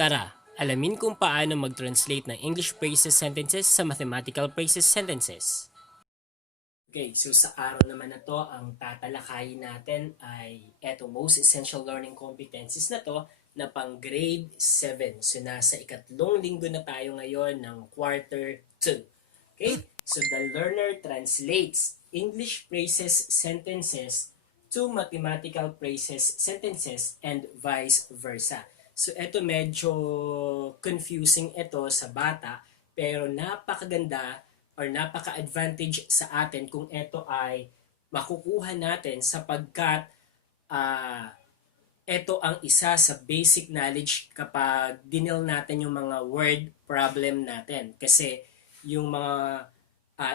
Tara, alamin kung paano mag-translate ng English phrases sentences sa mathematical phrases sentences. Okay, so sa araw naman na to, ang tatalakayin natin ay eto, most essential learning competencies na to na pang grade 7. So nasa ikatlong linggo na tayo ngayon ng quarter 2. Okay, so the learner translates English phrases sentences to mathematical phrases sentences and vice versa. So eto medyo confusing ito sa bata pero napakaganda or napaka-advantage sa atin kung ito ay makukuha natin sapagkat ito ang isa sa basic knowledge kapag dinil natin yung mga word problem natin. Kasi yung mga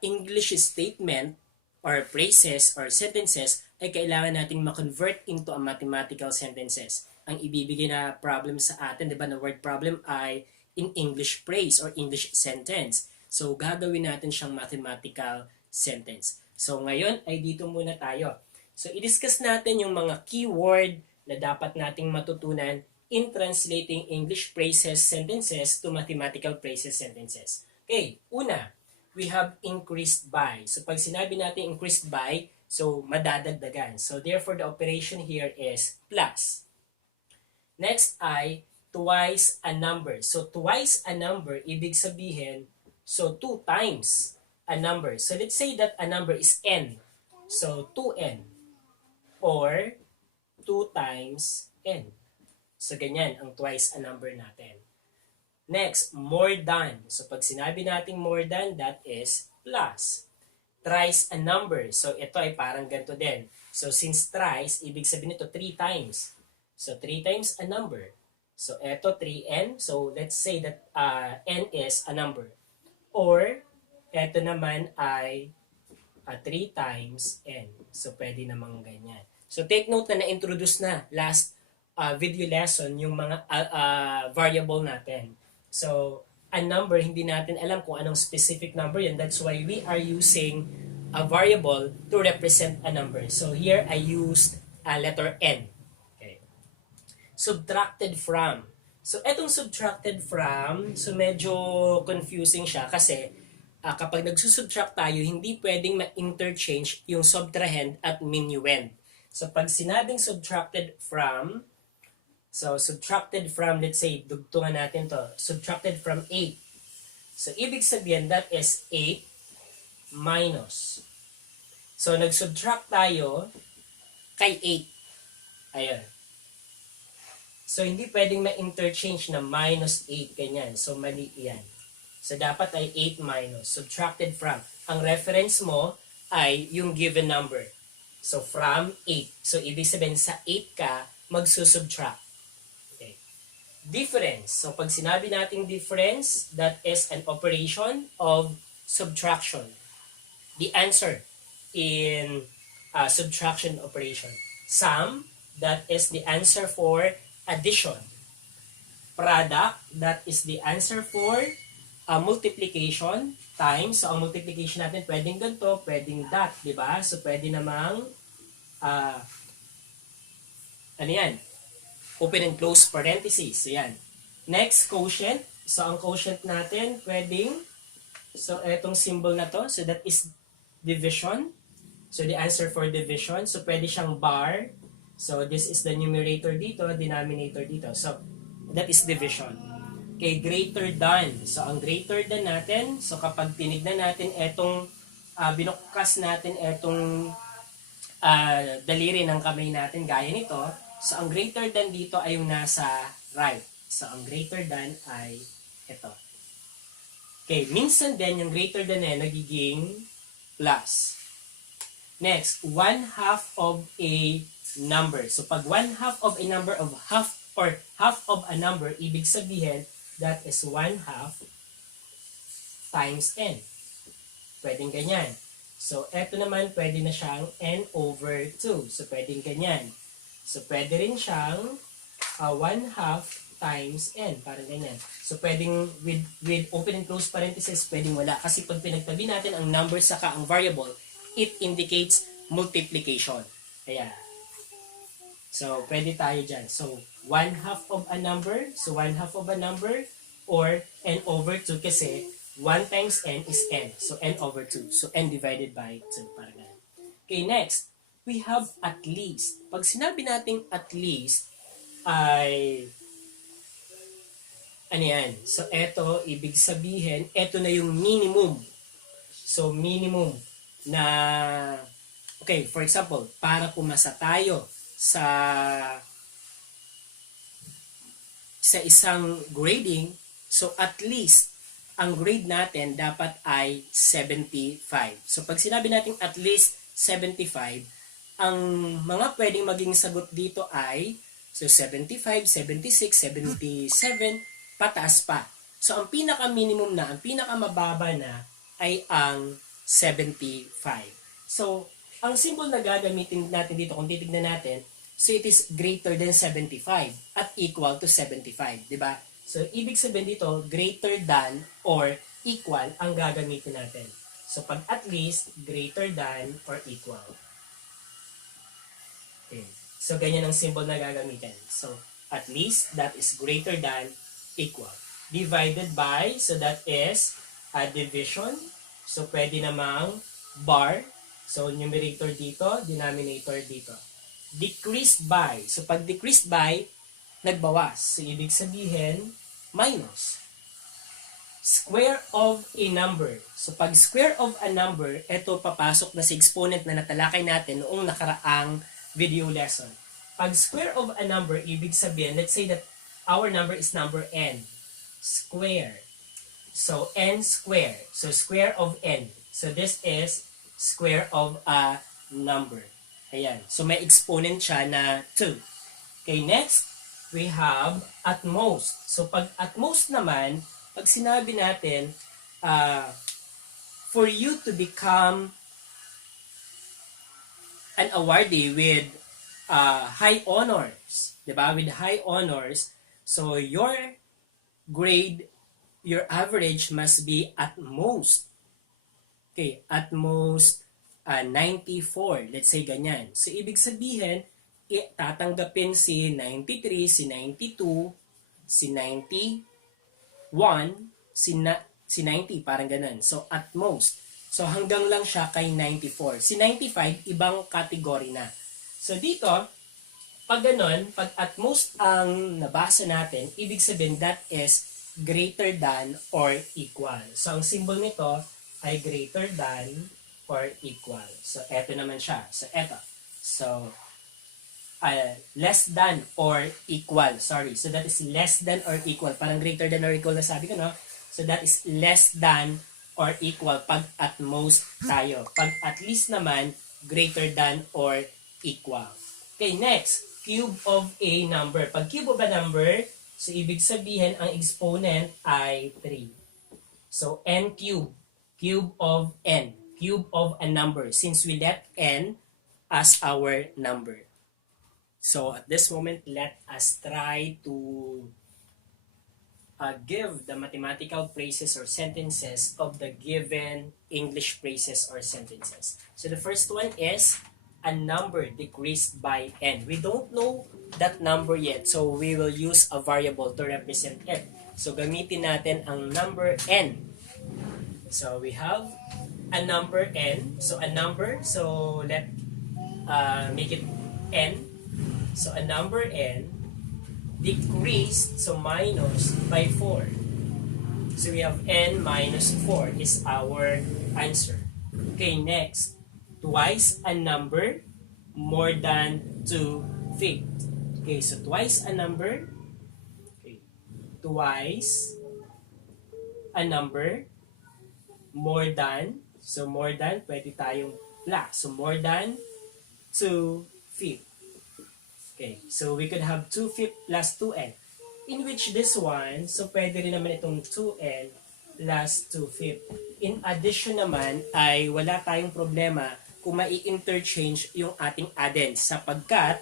English statement or phrases or sentences ay kailangan nating ma-convert into a mathematical sentences. Ang ibibigay na problem sa atin, di ba, na word problem ay in English phrase or English sentence. So, gagawin natin siyang mathematical sentence. So, ngayon ay dito muna tayo. So, i-discuss natin yung mga keyword na dapat nating matutunan in translating English phrases sentences to mathematical phrases sentences. Okay, una, we have increased by. So, pag sinabi natin increased by, so madadagdagan. So, therefore, the operation here is plus. Next ay twice a number. So, twice a number, ibig sabihin, so 2 times a number. So, let's say that a number is n. So, 2n. Or 2 times n. So, ganyan ang twice a number natin. Next, more than. So, pag sinabi natin more than, that is plus. Thrice a number. So, ito ay parang ganito din. So, since thrice, ibig sabihin ito 3 times. So, 3 times a number. So, ito 3n. So, let's say that n is a number. Or, ito naman ay 3 times n. So, pwede namang ganyan. So, take note na na-introduce na last video lesson yung mga variable natin. So, a number, hindi natin alam kung anong specific number yan. That's why we are using a variable to represent a number. So, here I used letter n. Okay. Subtracted from. So, etong subtracted from, so medyo confusing siya kasi kapag nagsusubtract tayo, hindi pwedeng ma-interchange yung subtrahend at minuend. So, pag sinabing subtracted from, so subtracted from, let's say, dugtungan natin to, subtracted from 8. So, ibig sabihin, that is 8 minus. So, nag-subtract tayo kay 8. Ayun. So, hindi pwedeng ma-interchange na minus 8, ganyan. So, mali yan. So, dapat ay 8 minus. Subtracted from. Ang reference mo ay yung given number. So, from 8. So, ibig sabihin, sa 8 ka, magsusubtract. Okay. Difference. So, pag sinabi nating difference, that is an operation of subtraction. The answer in subtraction operation. Sum, that is the answer for addition. Product, that is the answer for multiplication. Times, so ang multiplication natin pwedeng ganito, pwedeng that, di ba? So pwede namang ano yan? Open and close parentheses. So yan. Next, quotient. So ang quotient natin pwedeng, so etong symbol na to, so that is division. So the answer for division, so pwede siyang bar. So this is the numerator dito, denominator dito. So that is division. Okay, greater than. So, ang greater than natin, so kapag tinignan natin etong, binukas natin etong daliri ng kamay natin, gaya nito, so ang greater than dito ay yung nasa right. So, ang greater than ay ito. Okay, minsan din yung greater than na nagiging plus. Next, 1/2 of a number. So, pag 1/2 of a number of half or half of a number, ibig sabihin, that is 1/2 times n. Pwedeng ganyan. So, eto naman, pwede na siyang n over 2. So, pwedeng ganyan. So, pwede rin siyang 1/2 times n. Parang ganyan. So, pwedeng with open and close parentheses, pwedeng wala. Kasi pag pinagtabi natin ang number saka ang variable, it indicates multiplication. Kaya, So, pwede tayo dyan. So, 1/2 of a number. So, 1/2 of a number or n over 2 kasi 1 times n is n. So, n over 2. So, n divided by 2. Parang ganun. Okay, next. We have at least. Pag sinabi nating at least, ay ano yan? So, eto, ibig sabihin, eto na yung minimum. So, minimum na, okay, for example, para pumasa tayo sa isang grading, so at least, ang grade natin dapat ay 75. So, pag sinabi natin at least 75, ang mga pwedeng maging sagot dito ay so 75, 76, 77, pataas pa. So, ang pinaka-minimum na, ang pinaka-mababa na ay ang 75. So, ang symbol na gagamitin natin dito, kung titignan natin, so it is greater than 75 at equal to 75, di ba? So, ibig sabihin dito, greater than or equal ang gagamitin natin. So, pag at least, greater than or equal. Okay. So, ganyan ang symbol na gagamitin. So, at least, that is greater than, equal. Divided by, so that is a division. So, pwede namang bar. So, numerator dito, denominator dito. Decreased by. So, pag decreased by, nagbawas. So, ibig sabihin, minus. Square of a number. So, pag square of a number, ito papasok na sa exponent na natalakay natin noong nakaraang video lesson. Pag square of a number, ibig sabihin, let's say that our number is number n. Square. So, n square. So, square of n. So, this is square of a number. Ayan. So, may exponent siya na 2. Okay, next, we have at most. So, pag at most naman, pag sinabi natin, for you to become an awardee with high honors, diba? With high honors, so your grade, your average must be at most, okay, at most 94, let's say ganyan. So, ibig sabihin, tatanggapin si 93, si 92, si 91, si 90, parang ganun. So, at most. So, hanggang lang siya kay 94. Si 95, ibang category na. So, dito, pag ganun, pag at most ang nabasa natin, ibig sabihin that is greater than or equal. So, ang symbol nito ay greater than or equal. So, eto naman siya. So, eto. So, less than or equal. Sorry. So, that is less than or equal. Parang greater than or equal na sabi ko, no? So, that is less than or equal pag at most tayo. Pag at least naman, greater than or equal. Okay, next. Cube of a number. Pag cube of a number, so ibig sabihin, ang exponent ay 3. So, n cube. Cube of n. Cube of a number. Since we let n as our number. So, at this moment, let us try to give the mathematical phrases or sentences of the given English phrases or sentences. So, the first one is, a number decreased by n. We don't know that number yet, so we will use a variable to represent it. So, gamitin natin ang number n. So, we have a number n. So, a number, so let make it n. So, a number n decreased, so minus by 4. So, we have n minus 4 is our answer. Okay, next. Twice a number, more than 2/5. Okay, so twice a number. Okay. Twice a number, more than. So more than, pwede tayong plus. So more than 2/5. Okay, so we could have 2/5 plus 2n. In which this one, so pwede rin naman itong 2n plus 2/5. In addition naman, ay wala tayong problema kung mai-interchange yung ating addends sapagkat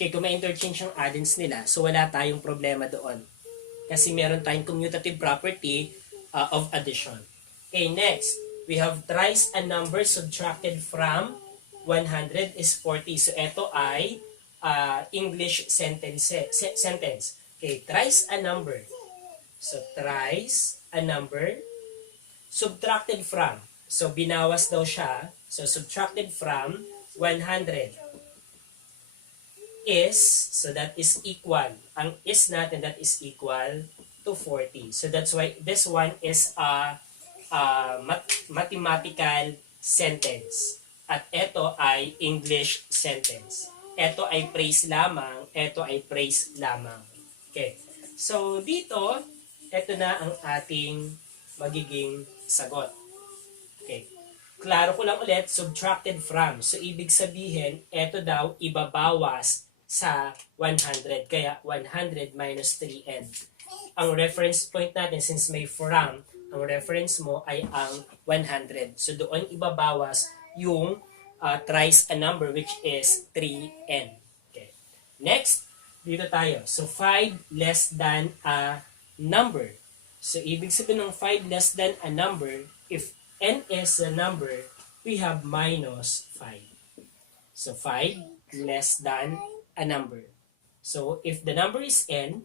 kung mai-interchange yung addends nila, so wala tayong problema doon. Kasi meron tayong commutative property of addition. Okay, next. We have thrice a number subtracted from 100 is 40. So ito ay English sentence. Okay, thrice a number. So thrice a number subtracted from. So binawas daw siya. So subtracted from 100 is, so that is equal. Ang is natin, that is equal to 40. So that's why this one is a mathematical sentence. At ito ay English sentence. Ito ay praise lamang, ito ay praise lamang. Okay. So dito, ito na ang ating magiging sagot. Okay. Klaro ko lang ulit, subtracted from. So ibig sabihin, ito daw ibabawas sa 100. Kaya 100 minus 3n. Ang reference point natin, since may from, ang reference mo ay ang 100. So doon ibabawas yung thrice a number, which is 3n. Okay. Next, dito tayo. So 5 less than a number. So ibig sabihin ng 5 less than a number, if n is a number, we have minus 5. So 5 less than a number. So if the number is n,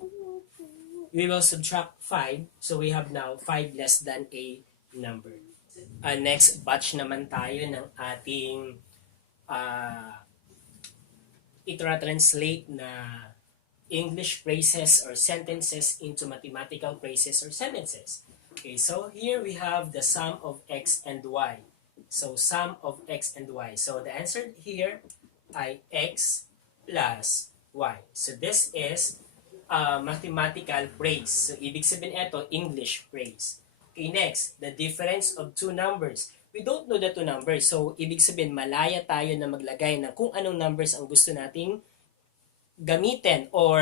we will subtract 5. So we have now 5 less than a number. Next batch naman tayo ng ating itra-translate na English phrases or sentences into mathematical phrases or sentences. Okay, so here we have the sum of x and y. So sum of x and y. So the answer here ay x plus y. So this is mathematical phrase. So ibig sabihin ito, English phrase. Okay, next, the difference of two numbers. We don't know the two numbers. So ibig sabihin, malaya tayo na maglagay ng kung anong numbers ang gusto nating gamitin or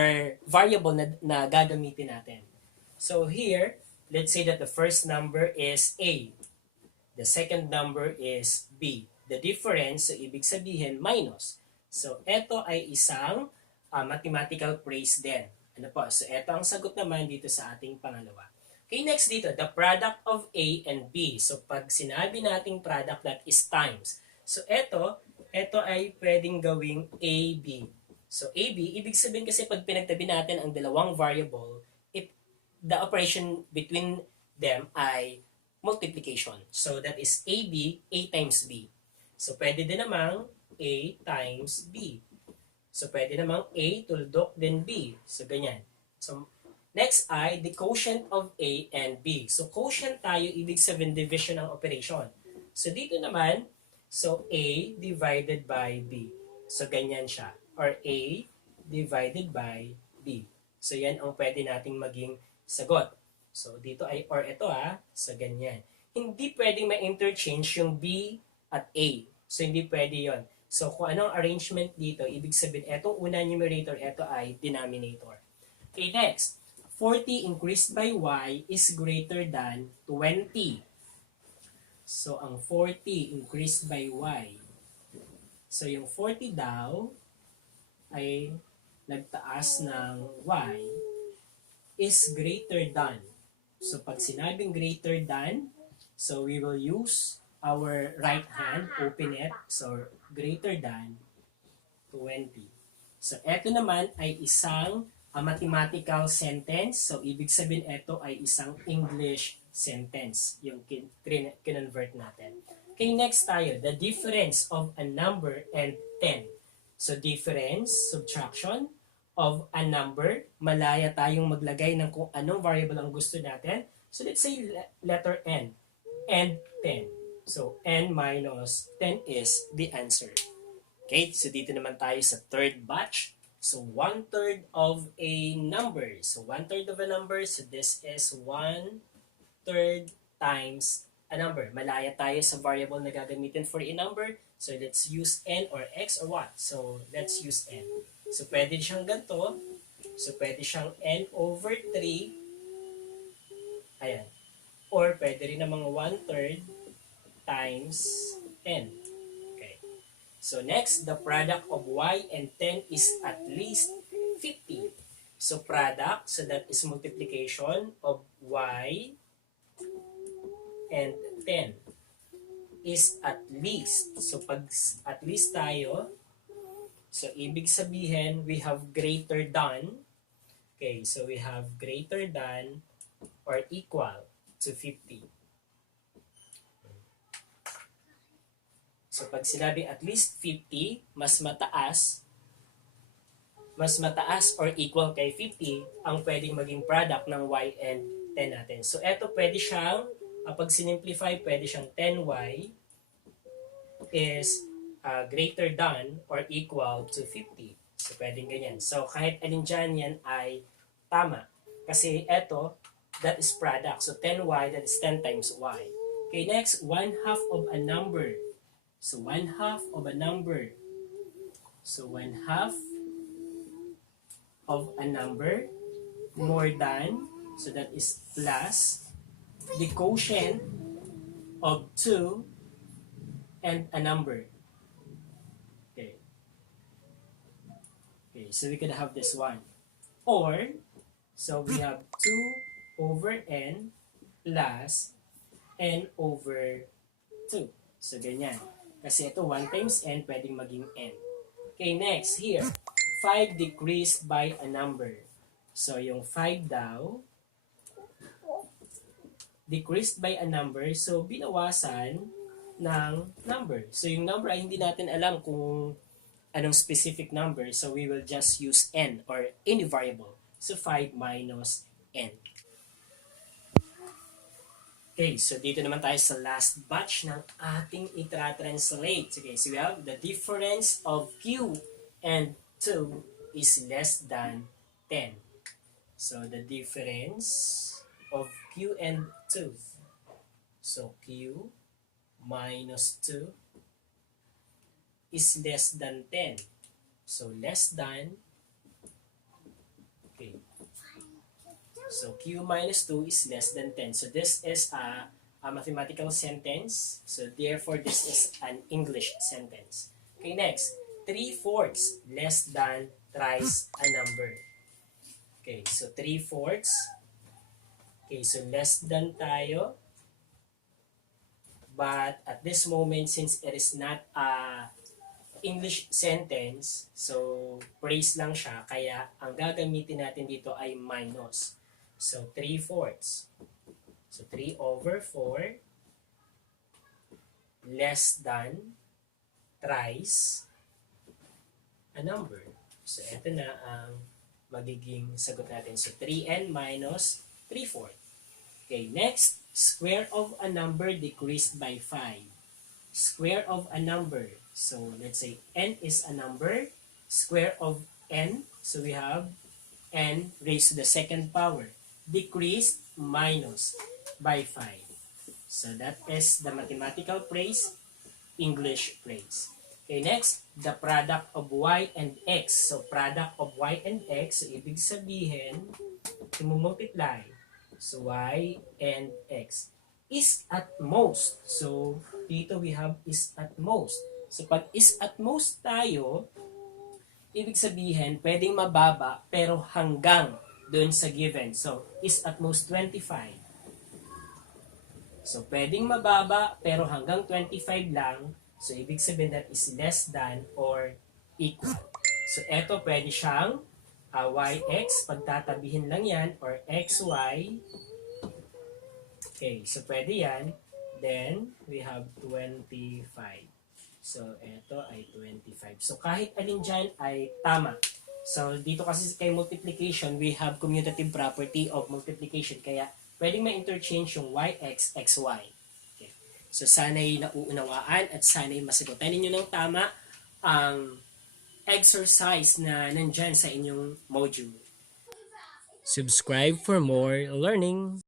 variable na gagamitin natin. So here, let's say that the first number is A. The second number is B. The difference, so ibig sabihin, minus. So ito ay isang mathematical phrase din. Ano po? So ito ang sagot naman dito sa ating pangalawa. Okay, next dito, the product of A and B. So pag sinabi nating product, that is times. So ito ay pwedeng gawing AB. So AB, ibig sabihin kasi pag pinagtabi natin ang dalawang variable, the operation between them ay multiplication. So that is AB, A times B. So pwede din namang A times B. So pwede namang A tuldok din B. So ganyan. So next ay the quotient of A and B. So quotient tayo, ibig sabihin division ng operation. So dito naman, so A divided by B. So ganyan siya. Or A divided by B. So yan ang pwede nating maging sagot. So dito ay or ito so ganyan. Hindi pwedeng ma-interchange yung B at A. So hindi pwede yon. So kung anong arrangement dito, ibig sabihin etong unang numerator, ito ay denominator. Okay, next. 40 increased by y is greater than 20. So ang 40 increased by y. So yung 40 daw ay nagtaas ng y is greater than. So pag sinabing greater than, so we will use our right hand, open it, so greater than 20. So eto naman ay isang mathematical sentence. So ibig sabihin ito ay isang English sentence, yung kinonvert natin. Okay, next tayo, the difference of a number and 10. So difference, subtraction of a number, malaya tayong maglagay ng kung anong variable ang gusto natin. So let's say letter N, and 10. So N minus 10 is the answer. Okay, so dito naman tayo sa third batch. So 1/3 of a number. So 1/3 of a number, so this is 1/3 times a number. Malaya tayo sa variable na gagamitin for a number. So let's use N or X or what? So let's use N. So pwede siyang ganito. So pwede siyang N over 3. Ayan. Or pwede rin namang 1/3 times N. Okay. So next, the product of Y and 10 is at least 50. So product, so that is multiplication of Y and 10. is at least. So pag at least tayo, so ibig sabihin we have greater than. Okay, so we have greater than or equal to 50. So pag sinabi at least 50, mas mataas or equal kay 50 ang pwedeng maging product ng y and 10 natin. So eto pwede siyang, pag sinimplify, pwede siyang 10y is greater than or equal to 50. So pwedeng ganyan. So kahit alin dyan yan ay tama. Kasi eto, that is product. So 10y, that is 10 times y. Okay, next, 1/2 of a number. So 1/2 of a number. So 1/2 of a number more than, so that is plus, the quotient of 2 and a number. Okay. Okay, so we could have this one. Or, so we have 2 over n plus n over 2. So ganyan. Kasi ito 1 times n pwedeng maging n. Okay, next here. 5 decreased by a number. So yung 5 daw decreased by a number, so binawasan ng number. So yung number ay hindi natin alam kung anong specific number, so we will just use n or any variable. So 5 minus n. Okay, so dito naman tayo sa last batch ng ating itra-translate. Okay, so we have the difference of q and 2 is less than 10. So the difference of q and 2. So q minus 2 is less than 10. So less than, okay. So q minus 2 is less than 10. So this is a mathematical sentence. So therefore this is an English sentence. Okay, next. 3/4 less than thrice a number. Okay, so 3/4. Okay, so less than tayo. But at this moment, since it is not a English sentence, so praise lang siya, kaya ang gagamitin natin dito ay minus. So 3/4. So 3/4 less than thrice a number. So ito na ang magiging sagot natin. So 3n minus 3/4. Okay, next, square of a number decreased by 5. Square of a number. So let's say n is a number. Square of n, so we have n raised to the second power. Decreased minus by 5. So that is the mathematical phrase, English phrase. Okay, next, the product of y and x. So product of y and x, so ibig sabihin, multiply. So y and x is at most. So dito we have is at most. So pag is at most tayo, ibig sabihin, pwedeng mababa pero hanggang doon sa given. So is at most 25. So pwedeng mababa pero hanggang 25 lang. So ibig sabihin that is less than or equal. So eto pwede siyang yx, pagtatabihin lang yan, or xy. Okay, so pwede yan. Then we have 25. So eto ay 25. So kahit alin dyan ay tama. So dito kasi kay multiplication, we have commutative property of multiplication. Kaya pwedeng ma-interchange yung yx, xy. Okay. So sana'y nauunawaan at sana'y masagutan ninyo ng tama ang exercise na nandyan sa inyong module. Subscribe for more learning.